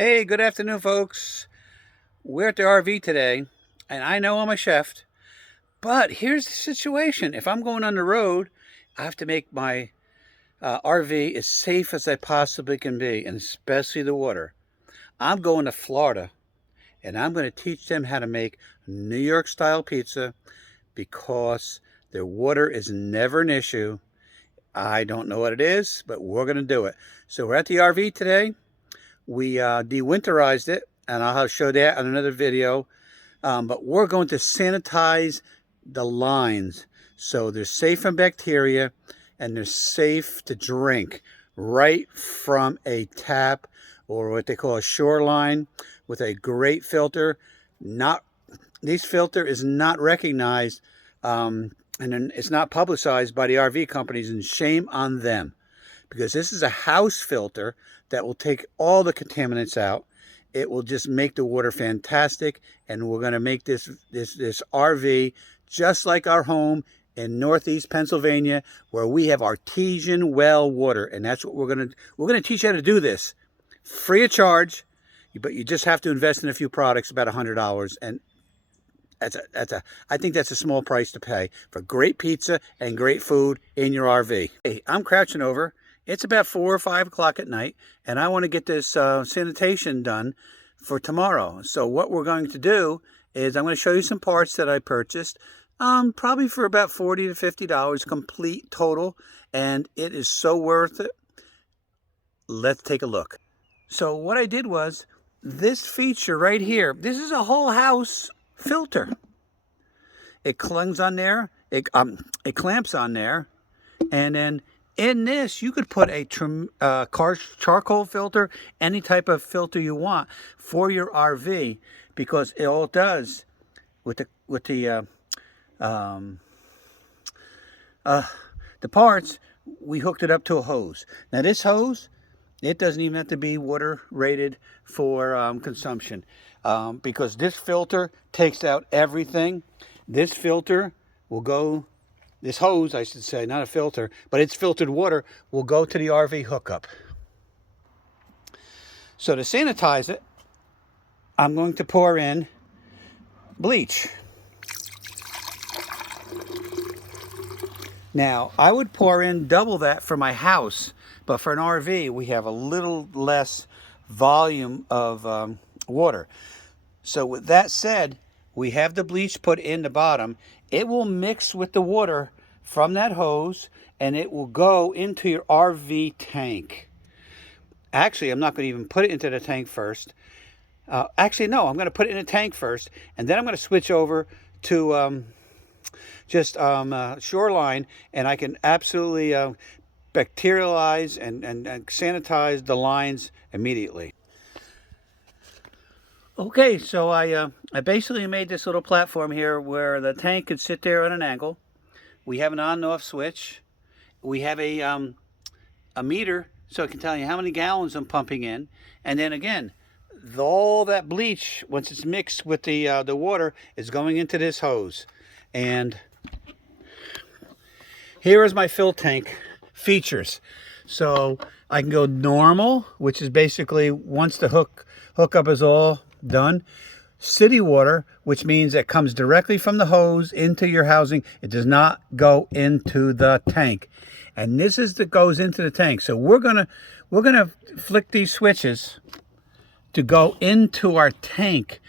Hey, good afternoon, folks. We're at the RV today, and I know I'm a chef, but here's the situation. If I'm going on the road, I have to make my RV as safe as I possibly can be, and especially the water. I'm going to Florida, and I'm going to teach them how to make New York style pizza because their water is never an issue. I don't know what it is, but we're going to do it. So we're at the RV today. We de-winterized it, and I'll show that in another video. But we're going to sanitize the lines so they're safe from bacteria and they're safe to drink right from a tap or what they call a shoreline with a great filter. This filter is not recognized and it's not publicized by the RV companies, and shame on them, because this is a house filter that will take all the contaminants out. It will just make the water fantastic, and we're going to make this RV just like our home in Northeast Pennsylvania, where we have artesian well water, and that's what we're going to teach you how to do this free of charge, but you just have to invest in a few products, about $100, and I think that's a small price to pay for great pizza and great food in your RV. Hey, I'm crouching over. It's about 4 or 5 o'clock at night, and I want to get this sanitation done for tomorrow. So what we're going to do is I'm going to show you some parts that I purchased, probably for about $40 to $50 complete total, and it is so worth it. Let's take a look. So what I did was this feature right here. This is a whole house filter. It clings on there. It clamps on there, and then in this, you could put a charcoal filter, any type of filter you want for your RV, because it all does with the parts. We hooked it up to a hose. Now this hose, it doesn't even have to be water rated for consumption, because this filter takes out everything. This filter will go. This hose, I should say, not a filter, but it's filtered water, will go to the RV hookup. So to sanitize it, I'm going to pour in bleach. Now, I would pour in double that for my house, but for an RV, we have a little less volume of water. So with that said, we have the bleach put in the bottom. It will mix with the water from that hose, and it will go into your RV tank. Actually, I'm not going to even put it into the tank first. Actually, no, I'm going to put it in a tank first, and then I'm going to switch over to shoreline, and I can absolutely bacterialize and sanitize the lines immediately. Okay, so I basically made this little platform here where the tank could sit there at an angle. We have an on and off switch. We have a meter, so it can tell you how many gallons I'm pumping in. And then again, all that bleach, once it's mixed with the water, is going into this hose. And here is my fill tank features. So I can go normal, which is basically once the hookup is all done. City water, which means it comes directly from the hose into your housing. It does not go into the tank, and this is that goes into the tank. So we're gonna flick these switches to go into our tank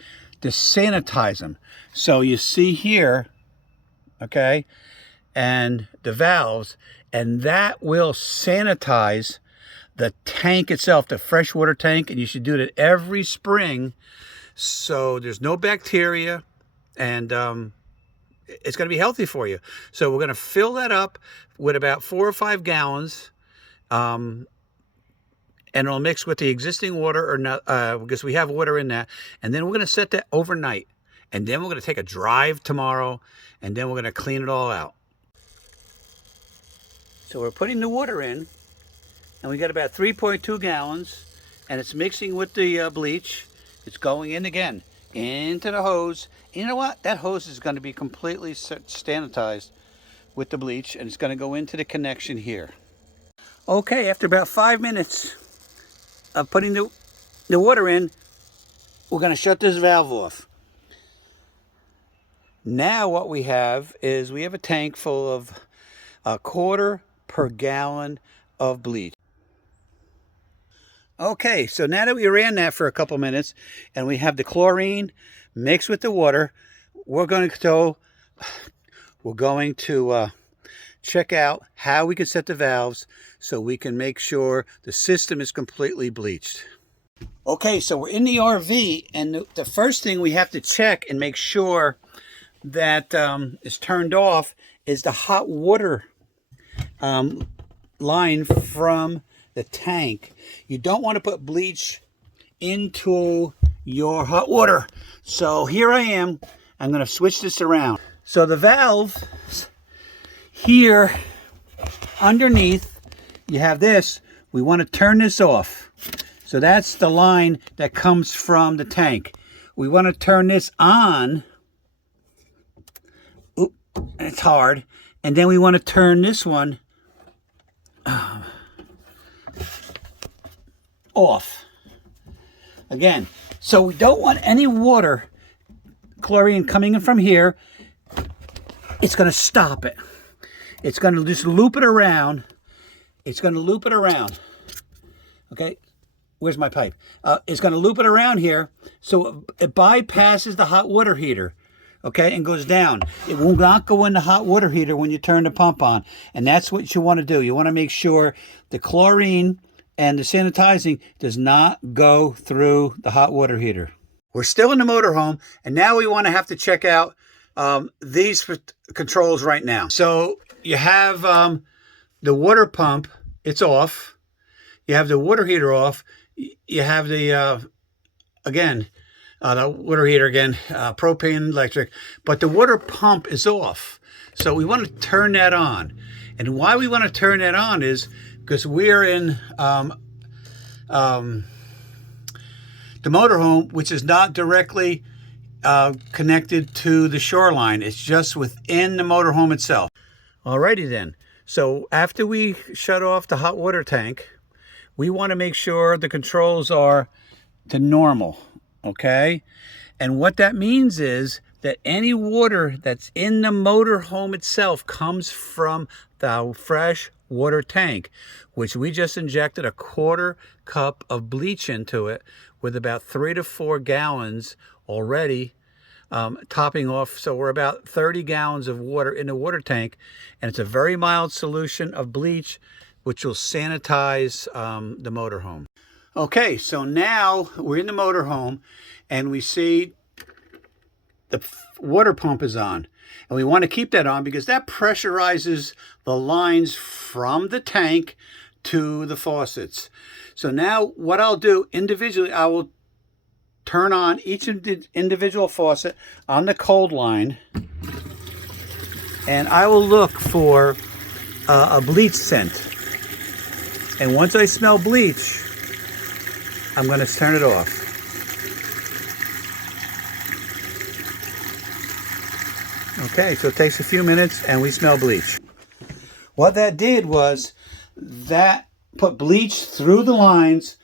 to sanitize them. So you see here, okay, and the valves, and that will sanitize the tank itself, the freshwater tank, and you should do it every spring, so there's no bacteria, and it's going to be healthy for you. So we're going to fill that up with about 4 or 5 gallons, and it'll mix with the existing water or not, because we have water in that. And then we're going to set that overnight, and then we're going to take a drive tomorrow, and then we're going to clean it all out. So we're putting the water in, and we got about 3.2 gallons, and it's mixing with the bleach. It's going in again into the hose. You know what? That hose is going to be completely sanitized with the bleach, and it's going to go into the connection here. Okay, after about 5 minutes of putting the the water in, we're going to shut this valve off. Now what we have is we have a tank full of 1/4 per gallon of bleach. Okay, so now that we ran that for a couple minutes and we have the chlorine mixed with the water, we're going to check out how we can set the valves so we can make sure the system is completely bleached. Okay, so we're in the RV, and the first thing we have to check and make sure that is turned off is the hot water line from the tank. You don't want to put bleach into your hot water. So here I am. I'm going to switch this around. So the valve here underneath, you have this. We want to turn this off. So that's the line that comes from the tank. We want to turn this on. Oop, it's hard. And then we want to turn this one off. Again, so we don't want any water, chlorine coming in from here. It's going to stop it. It's going to just loop it around. It's going to loop it around. Okay, where's my pipe? It's going to loop it around here, so it bypasses the hot water heater, okay, and goes down. It will not go in the hot water heater when you turn the pump on, and that's what you want to do. You want to make sure the chlorine and the sanitizing does not go through the hot water heater. We're still in the motorhome, and now we want to have to check out these controls right now. So you have the water pump, it's off. You have the water heater off. You have the, the water heater again, propane, electric, but the water pump is off. So we want to turn that on. And why we want to turn that on is because we're in the motorhome, which is not directly connected to the shoreline. It's just within the motorhome itself. Alrighty then. So after we shut off the hot water tank, we want to make sure the controls are to normal, okay? And what that means is that any water that's in the motorhome itself comes from the fresh water tank, which we just injected a 1/4 cup of bleach into it with about 3 to 4 gallons already topping off. So we're about 30 gallons of water in the water tank, and it's a very mild solution of bleach, which will sanitize the motorhome. Okay, so now we're in the motorhome, and we see the water pump is on. And we want to keep that on because that pressurizes the lines from the tank to the faucets. So now what I'll do individually, I will turn on each individual faucet on the cold line, and I will look for a bleach scent. And once I smell bleach, I'm going to turn it off. Okay, so it takes a few minutes and we smell bleach. What that did was that put bleach through the lines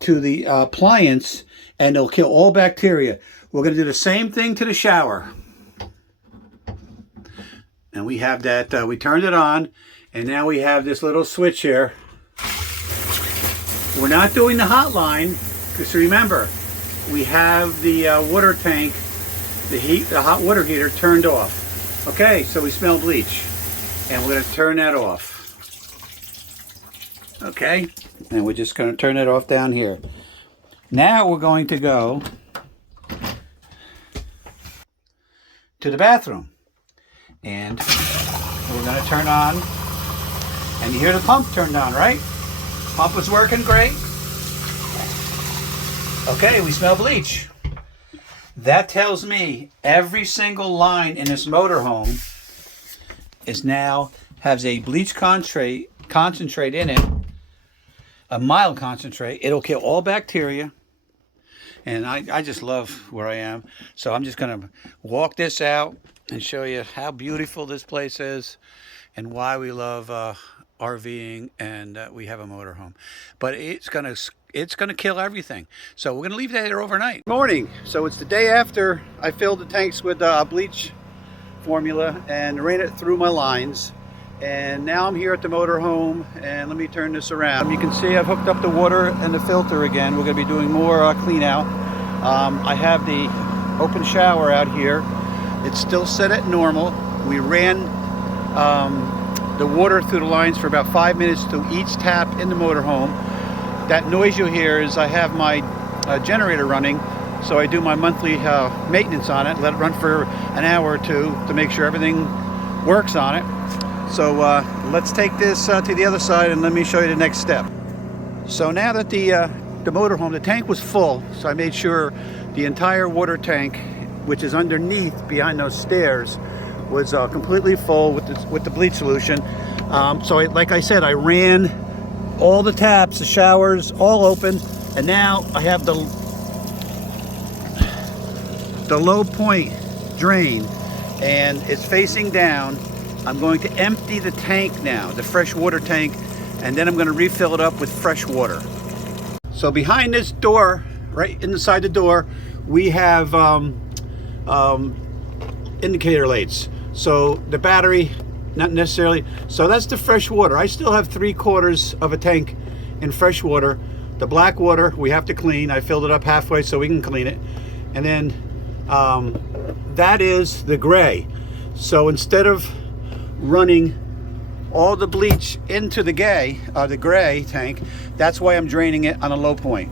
to the appliance, and it'll kill all bacteria. We're going to do the same thing to the shower. And we have that, we turned it on, and now we have this little switch here. We're not doing the hot line, because remember, we have the water tank, the hot water heater turned off. Okay, so we smell bleach, and we're going to turn that off. Okay, and we're just going to turn it off down here. Now we're going to go to the bathroom, and we're going to turn on, and you hear the pump turned on, right? Pump is working great. Okay, we smell bleach. That tells me every single line in this motorhome is now has a bleach concentrate in it, a mild concentrate. It'll kill all bacteria. And I just love where I am. So I'm just going to walk this out and show you how beautiful this place is and why we love RVing and we have a motorhome. But it's going to it's going to kill everything. So we're going to leave that there overnight. Morning. So it's the day after I filled the tanks with bleach formula and ran it through my lines. And now I'm here at the motorhome, and let me turn this around. You can see I've hooked up the water and the filter again. We're going to be doing more clean out. I have the open shower out here. It's still set at normal. We ran the water through the lines for about 5 minutes to each tap in the motorhome. That noise you hear is I have my generator running, so I do my monthly maintenance on it, let it run for an hour or two to make sure everything works on it. So let's take this to the other side and let me show you the next step. So now that the motorhome, the tank was full, so I made sure the entire water tank, which is underneath behind those stairs, was completely full with the bleach solution. So like I said, I ran all the taps, the showers, all open, and now I have the low point drain, and it's facing down. I'm going to empty the tank now, the fresh water tank, and then I'm going to refill it up with fresh water. So behind this door, right inside the door, we have indicator lights. So the battery, not necessarily. So that's the fresh water. I still have 3/4 of a tank in fresh water. The black water we have to clean. I filled it up halfway so we can clean it. And then that is the gray. So instead of running all the bleach into the gray tank, that's why I'm draining it on a low point.